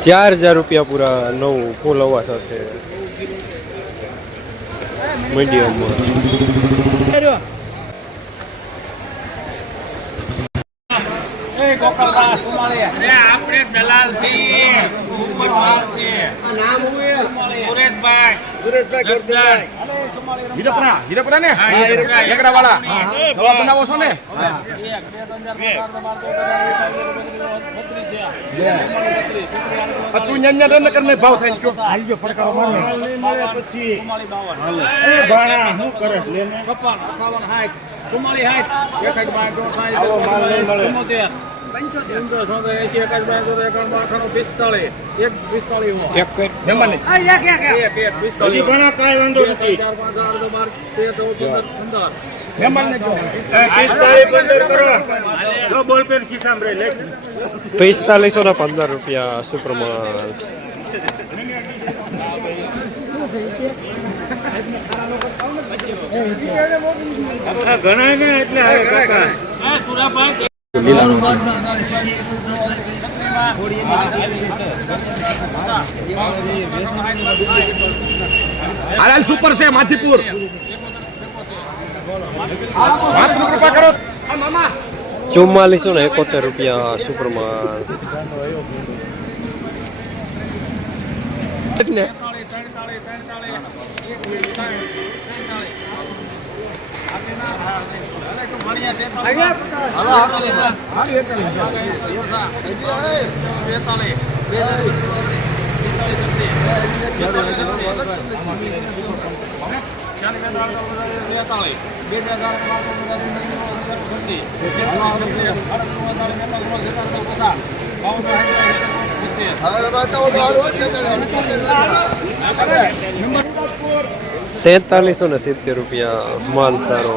₹4000 પૂરા નવું ફૂલ હવા સાથે મીડિયમમાં. આપણે દલાલ છીએ ઉપર માલ છે નામ સુરેશભાઈ હીરપરા ને એકડા વાળા દવા બનાવો છો ને તું ન્યા દંડ કરને ભાવ થાય કયો આવી ગયો ફડકારો મારને પછી એ ભાણા હું કરે લેને 55 60 ₹4515 સુપ્રમાલ. ઘણા ને એટલે હાલ સુપર છે માધીપુર કૃપા કરો. ₹4471 સુપ્રમાલ. ₹4370 માલ સારો.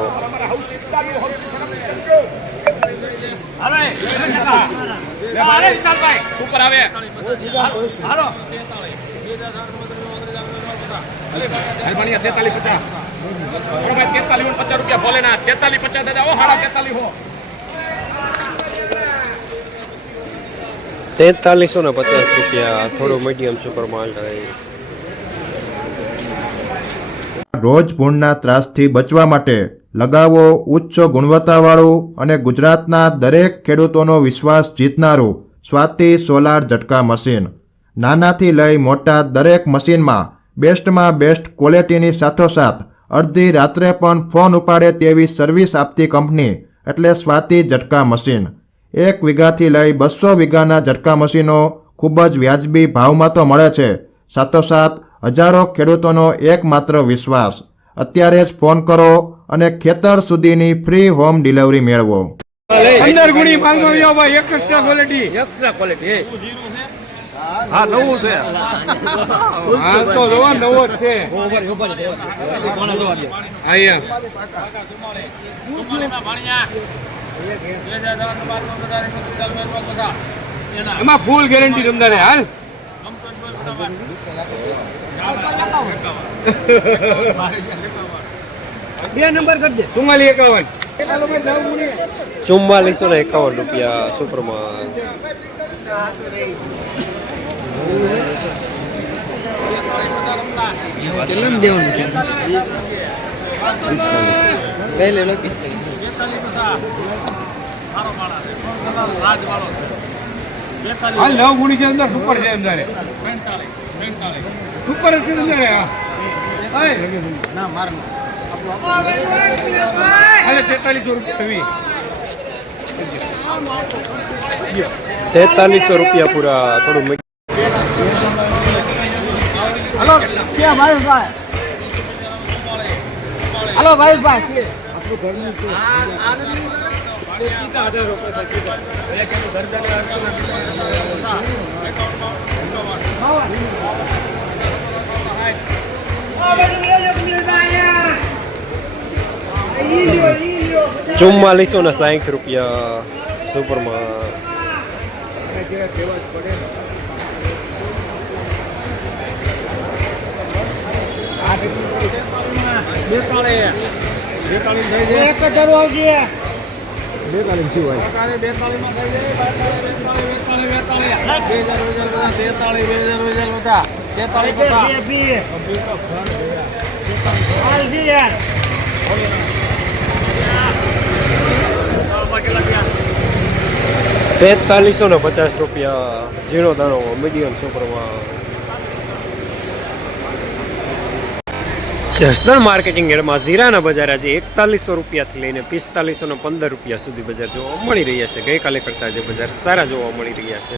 ₹4350 થોડો મીડિયમ સુપર માલ. રોજ ભૂણના ત્રાસથી બચવા માટે લગાવો ઉચ્ચ ગુણવત્તાવાળું અને ગુજરાતના દરેક ખેડૂતોનો વિશ્વાસ જીતનારું સ્વાતિ સોલાર ઝટકા મશીન. નાનાથી લઈ મોટા દરેક મશીનમાં બેસ્ટમાં બેસ્ટ ક્વોલિટીની સાથોસાથ અડધી રાત્રે પણ ફોન ઉપાડે તેવી સર્વિસ આપતી કંપની એટલે સ્વાતિ ઝટકા મશીન. 1 વીઘાથી લઈ 200 વીઘાના ઝટકા મશીનો ખૂબ જ વ્યાજબી ભાવમાં તો મળે છે, સાથોસાથ હજારો ખેડૂતોનો એકમાત્ર વિશ્વાસ. અત્યારે જ ફોન કરો અને ખેતર સુધીની ફ્રી હોમ ડિલિવરી મેળવો. 15 ગુણી માલમાં આવ્યો ભાઈ. એક્સ્ટ્રા ક્વોલિટી હા નવું છે. હા તો જોવા નવો જ છે. એમાં ફૂલ ગેરંટી તમને હાલ. બે નંબર કરી દે. 4451 સુપ્રમાલ. કેટલામાં દેવાનું છે? કઈ લેલો 45 હાલ 9 ગુણી છે અંદર. સુપર છે અંદર. સુપર છે અંદર. ના માર હાલે ₹4300 પૂરા થોડું. હલો ક્યાં ભાઈ? હલો ભાઈ આપણું ઘરનું છે. ₹4460 સુપરમાં. ₹4350 ઝીણો દાણો મીડિયમ સુપરમાં. જસદણ માર્કેટિંગ યાર્ડમાં જીરાના બજાર આજે ₹4100 થી લઈને ₹4515 સુધી બજાર જોવા મળી રહ્યા છે. ગઈકાલે કરતા આજે બજાર સારા જોવા મળી રહ્યા છે.